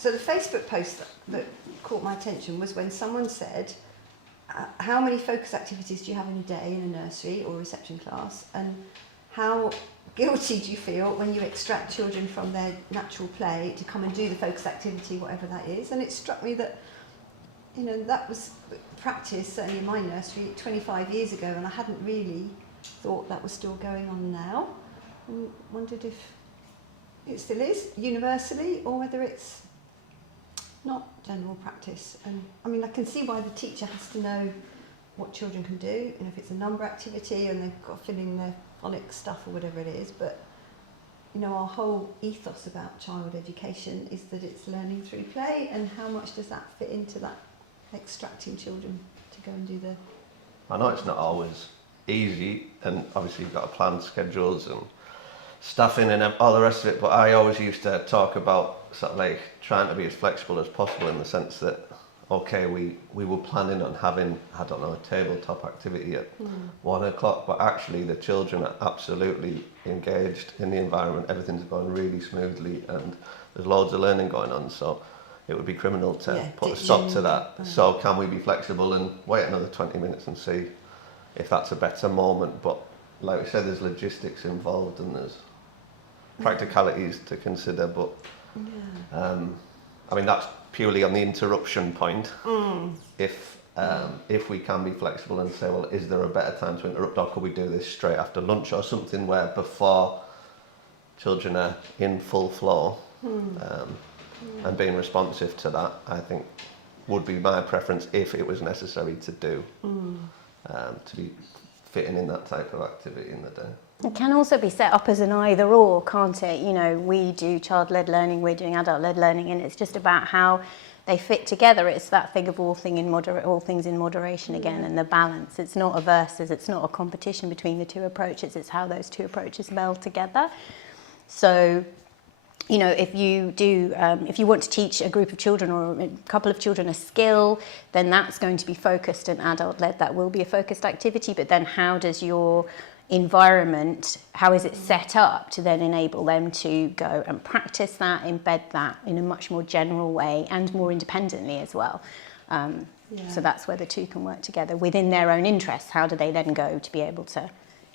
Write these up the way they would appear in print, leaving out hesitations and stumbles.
So the Facebook post that caught my attention was when someone said, how many focus activities do you have in a day in a nursery or reception class, and how guilty do you feel when you extract children from their natural play to come and do the focus activity, whatever that is? And it struck me that, you know, that was practice, certainly in my nursery, 25 years ago, and I hadn't really thought that was still going on now. And wondered if it still is, universally, or whether it's not general practice. And I mean, I can see why the teacher has to know what children can do, and if it's a number activity and they've got to fill in their phonics stuff or whatever it is, but you know, our whole ethos about child education is that it's learning through play, and how much does that fit into that extracting children to go and do the... I know it's not always easy, and obviously you've got to plan schedules and staffing and all the rest of it, but I always used to talk about sort of like trying to be as flexible as possible, in the sense that, okay, we were planning on having, I don't know, a tabletop activity at 1 o'clock, but actually the children are absolutely engaged in the environment, everything's going really smoothly, and there's loads of learning going on, so it would be criminal to put a stop to that. So can we be flexible and wait another 20 minutes and see if that's a better moment? But like we said, there's logistics involved and there's practicalities to consider, but I mean, that's purely on the interruption point. If we can be flexible and say, well, is there a better time to interrupt, or could we do this straight after lunch or something, where before children are in full flow, and being responsive to that, I think would be my preference if it was necessary to do, to be fitting in that type of activity in the day. It can also be set up as an either or, can't it? You know, we do child-led learning, we're doing adult-led learning, and it's just about how they fit together. It's that thing of all things in moderation again, and the balance. It's not a versus, it's not a competition between the two approaches, it's how those two approaches meld together. So, you know, if you do, if you want to teach a group of children or a couple of children a skill, then that's going to be focused and adult-led. That will be a focused activity, but then how does your environment, how is it set up to then enable them to go and practice that, embed that in a much more general way and more independently as well. So that's where the two can work together within their own interests. How do they then go to be able to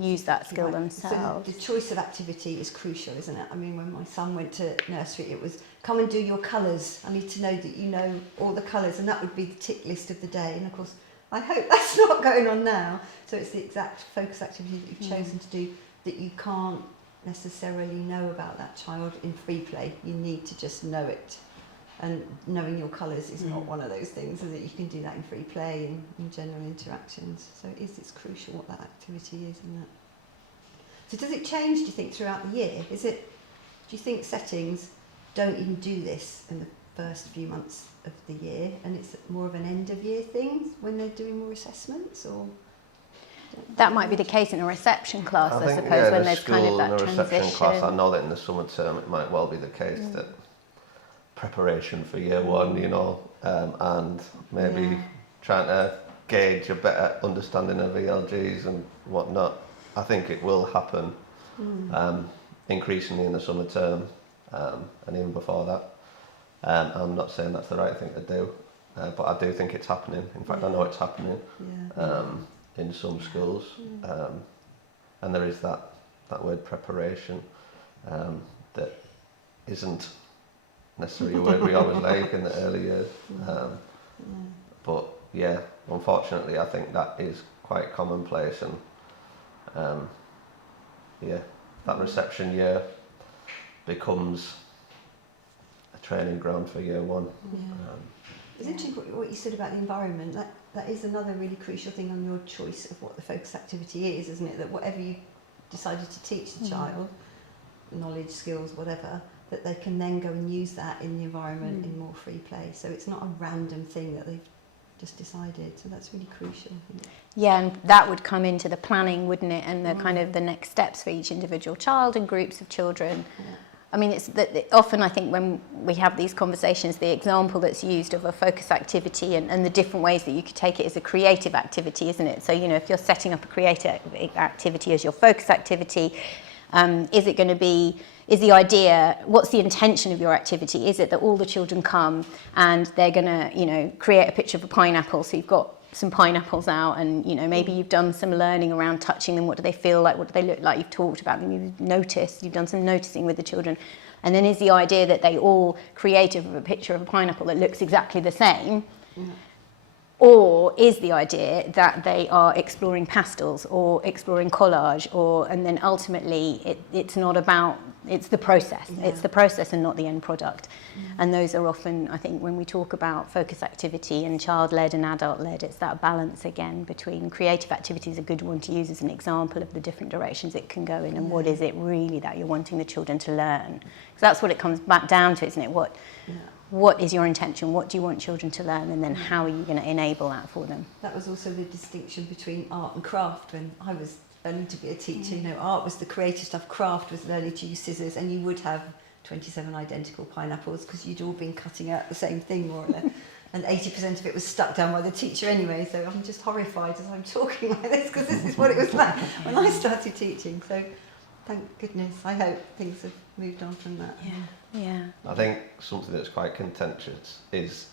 use that skill themselves? So the choice of activity is crucial, isn't it? I mean, when my son went to nursery, it was, come and do your colours. I need to know that you know all the colours, and that would be the tick list of the day. And of course, I hope that's not going on now. So it's the exact focus activity that you've chosen to do that you can't necessarily know about that child in free play. You need to just know it. And knowing your colours is not one of those things, is it? You can do that in free play and in general interactions. So it's crucial what that activity is, isn't it? So does it change, do you think, throughout the year? Do you think settings don't even do this in the first few months of the year, and it's more of an end of year thing when they're doing more assessments, or? That might be the case in a reception class, I suppose, when there's kind of that transition. Reception class, I know that in the summer term it might well be the case that preparation for year one, you know, and maybe trying to gauge a better understanding of ELGs and whatnot. I think it will happen increasingly in the summer term, and even before that. I'm not saying that's the right thing to do, but I do think it's happening. In fact, I know it's happening in some schools, and there is that word preparation that isn't necessarily a word we always like in the early years. But yeah, unfortunately, I think that is quite commonplace, and that reception year becomes a training ground for year one. It's interesting what you said about the environment. That is another really crucial thing on your choice of what the focus activity is, isn't it? That whatever you decided to teach the child, knowledge, skills, whatever, that they can then go and use that in the environment in more free play. So it's not a random thing that they've just decided. So that's really crucial, I think. Yeah, and that would come into the planning, wouldn't it? And the kind of the next steps for each individual child and groups of children. I mean, it's that often I think when we have these conversations, the example that's used of a focus activity and the different ways that you could take it is a creative activity, isn't it? So, you know, if you're setting up a creative activity as your focus activity, Is it going to be, is the idea, what's the intention of your activity? Is it that all the children come and they're going to, you know, create a picture of a pineapple, so you've got some pineapples out, and, you know, maybe you've done some learning around touching them, what do they feel like, what do they look like, you've talked about them, you've noticed, you've done some noticing with the children. And then is the idea that they all create a picture of a pineapple that looks exactly the same? Or is the idea that they are exploring pastels or exploring collage, and then ultimately it's not about, it's the process. Yeah. It's the process and not the end product. And those are often, I think, when we talk about focus activity and child-led and adult-led, it's that balance again between creative activity is a good one to use as an example of the different directions it can go in, and what is it really that you're wanting the children to learn. Because that's what it comes back down to, isn't it? What is your intention? What do you want children to learn? And then how are you going to enable that for them? That was also the distinction between art and craft when I was learning to be a teacher. You know, art was the creative stuff, craft was learning to use scissors, and you would have 27 identical pineapples because you'd all been cutting out the same thing more or less. And 80% of it was stuck down by the teacher anyway, so I'm just horrified as I'm talking like this because this is what it was like when I started teaching. So thank goodness, I hope things have moved on from that. Yeah. I think something that's quite contentious is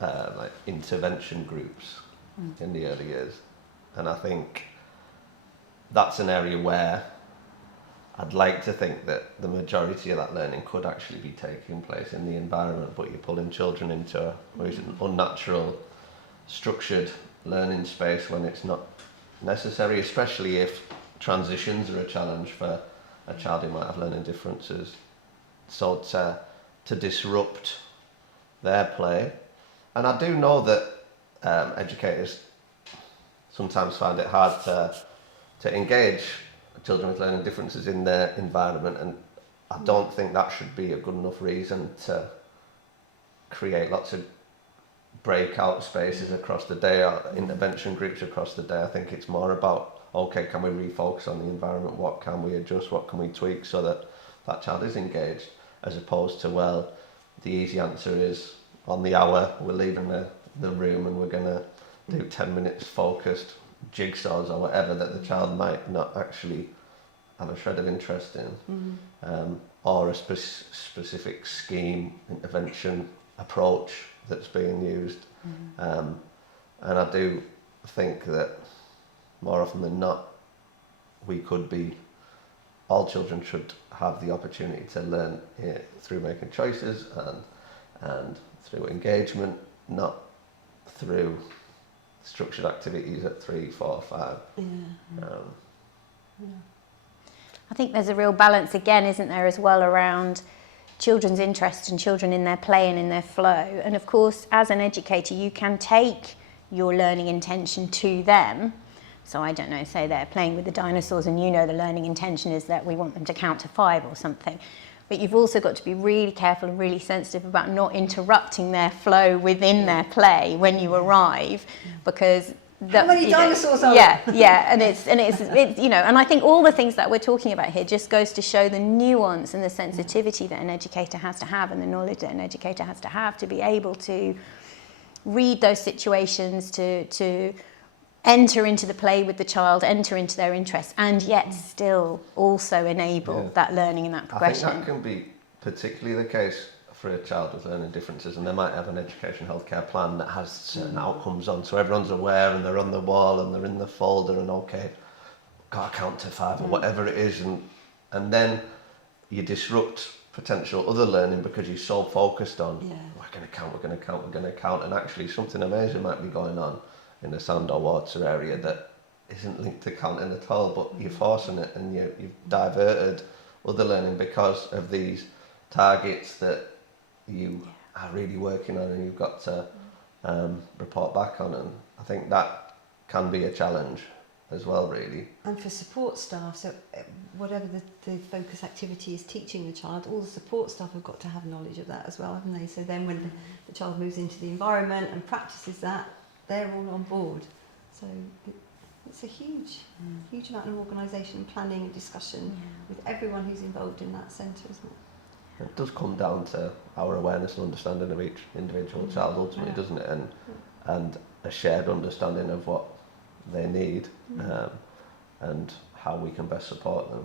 like intervention groups in the early years, and I think that's an area where I'd like to think that the majority of that learning could actually be taking place in the environment, but you're pulling children into an unnatural, structured learning space when it's not necessary, especially if transitions are a challenge for a child who might have learning differences. So to disrupt their play. And I do know that educators sometimes find it hard to engage children with learning differences in their environment, and I don't think that should be a good enough reason to create lots of breakout spaces across the day or intervention groups across the day. I think it's more about, okay, can we refocus on the environment? What can we adjust? What can we tweak so that that child is engaged? As opposed to, well, the easy answer is on the hour we're leaving the room and we're going to do 10 minutes focused jigsaws or whatever that the child might not actually have a shred of interest in, or a specific scheme, intervention, approach that's being used. And I do think that more often than not, all children should have the opportunity to learn through making choices and through engagement, not through structured activities at 3, 4, 5. I think there's a real balance again, isn't there, as well, around children's interest and children in their play and in their flow. And of course, as an educator, you can take your learning intention to them. So I don't know, say they're playing with the dinosaurs and you know the learning intention is that we want them to count to 5 or something. But you've also got to be really careful and really sensitive about not interrupting their flow within their play when you arrive, because how many dinosaurs are there? And it's you know, and I think all the things that we're talking about here just goes to show the nuance and the sensitivity that an educator has to have, and the knowledge that an educator has to have to be able to read those situations, to enter into the play with the child, enter into their interests, and yet still also enable that learning and that progression. I think that can be particularly the case for a child with learning differences, and they might have an education healthcare plan that has certain outcomes on, so everyone's aware and they're on the wall and they're in the folder and okay, got to count to 5 or whatever it is, and then you disrupt potential other learning because you're so focused on we're going to count, and actually something amazing might be going on in the sand or water area that isn't linked to counting at all, but you're forcing it and you've diverted other learning because of these targets that you are really working on and you've got to report back on, and I think that can be a challenge as well, really. And for support staff, so whatever the focus activity is teaching the child, all the support staff have got to have knowledge of that as well, haven't they? So then when the child moves into the environment and practices that, they're all on board. So it's a huge amount of organisation, planning and discussion with everyone who's involved in that centre, isn't it? It does come down to our awareness and understanding of each individual child ultimately, doesn't it? And a shared understanding of what they need and how we can best support them.